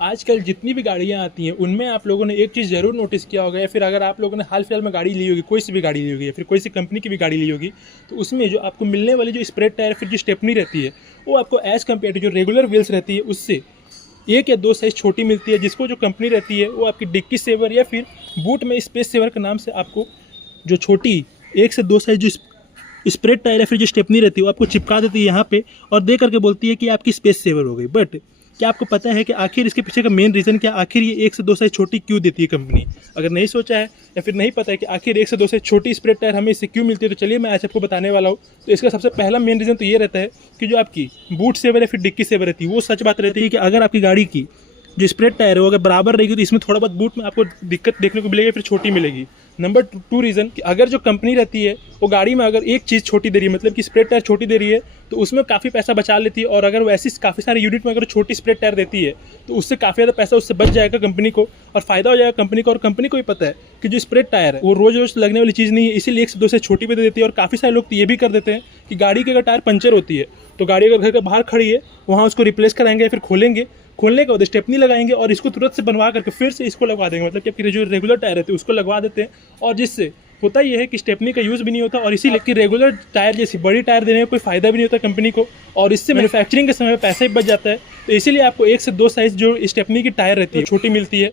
आजकल जितनी भी गाड़ियाँ आती हैं उनमें आप लोगों ने एक चीज़ ज़रूर नोटिस किया होगा, या फिर अगर आप लोगों ने हाल फिलहाल में गाड़ी ली होगी, कोई सी भी गाड़ी ली होगी या फिर कोई सी कंपनी की भी गाड़ी ली होगी, तो उसमें जो आपको मिलने वाली जो स्प्रेड टायर फिर जो स्टेपनी रहती है वो आपको एज़ कम्पेयर टू जो रेगुलर व्हील्स रहती है उससे 1 या 2 साइज़ छोटी मिलती है, जिसको जो कंपनी रहती है वो आपकी डिक्की सेवर या फिर बूट में स्पेस सेवर के नाम से आपको जो छोटी 1 से 2 साइज़ जो स्प्रेड टायर या फिर जो स्टेपनी रहती है वो आपको चिपका देती है यहाँ पे, और दे करके बोलती है कि आपकी स्पेस सेवर हो गई। बट क्या आपको पता है कि आखिर इसके पीछे का मेन रीज़न क्या, आखिर ये 1 से 2 साइज़ छोटी क्यों देती है कंपनी? अगर नहीं सोचा है या फिर नहीं पता है कि आखिर 1 से 2 साइज़ छोटी स्प्रेड टायर हमें इससे क्यों मिलती है, तो चलिए मैं आज आपको बताने वाला हूँ। तो इसका सबसे पहला मेन रीज़न तो ये रहता है कि जो आपकी बूट सेवर या फिर डिक्की सेवर रहती है वो सच बात रहती है कि अगर आपकी गाड़ी की जो स्प्रेड टायर है वो अगर बराबर रहेगी तो इसमें थोड़ा बहुत बूट में आपको दिक्कत देखने को मिलेगी, फिर छोटी मिलेगी। नंबर 2 रीज़न कि अगर जो कंपनी रहती है वो गाड़ी में अगर एक चीज़ छोटी दे रही है, मतलब कि स्प्रेड टायर छोटी दे रही है, तो उसमें काफ़ी पैसा बचा लेती है। और अगर वो ऐसी काफ़ी सारे यूनिट में अगर छोटी स्प्रेड टायर देती है तो उससे काफ़ी ज़्यादा पैसा उससे बच जाएगा कंपनी को, और फायदा हो जाएगा कंपनी को। और कंपनी को भी पता है कि जो स्प्रेड टायर है वो रोज़ रोज़ लगने वाली चीज़ नहीं है, इसीलिए 1 से 2 साइज़ छोटी भी दे देती है। और काफ़ी सारे लोग तो ये भी कर देते हैं कि गाड़ी की अगर टायर पंचर होती है तो गाड़ी अगर घर के बाहर खड़ी है वहाँ उसको रिप्लेस कराएंगे या फिर खोलेंगे, खोलने के बाद स्टेपनी लगाएंगे और इसको तुरंत से बनवा करके फिर से इसको लगवा देंगे, मतलब कि आपकी जो रेगुलर टायर रहती है उसको लगवा देते हैं। और जिससे होता ये है कि स्टेपनी का यूज़ भी नहीं होता, और इसीलिए कि रेगुलर टायर जैसी बड़ी टायर देने में कोई फायदा भी नहीं होता कंपनी को, और इससे मैन्युफैक्चरिंग के समय पैसे भी बच जाता है। तो इसीलिए आपको 1 से 2 साइज़ जो स्टेपनी की टायर रहती है छोटी मिलती है।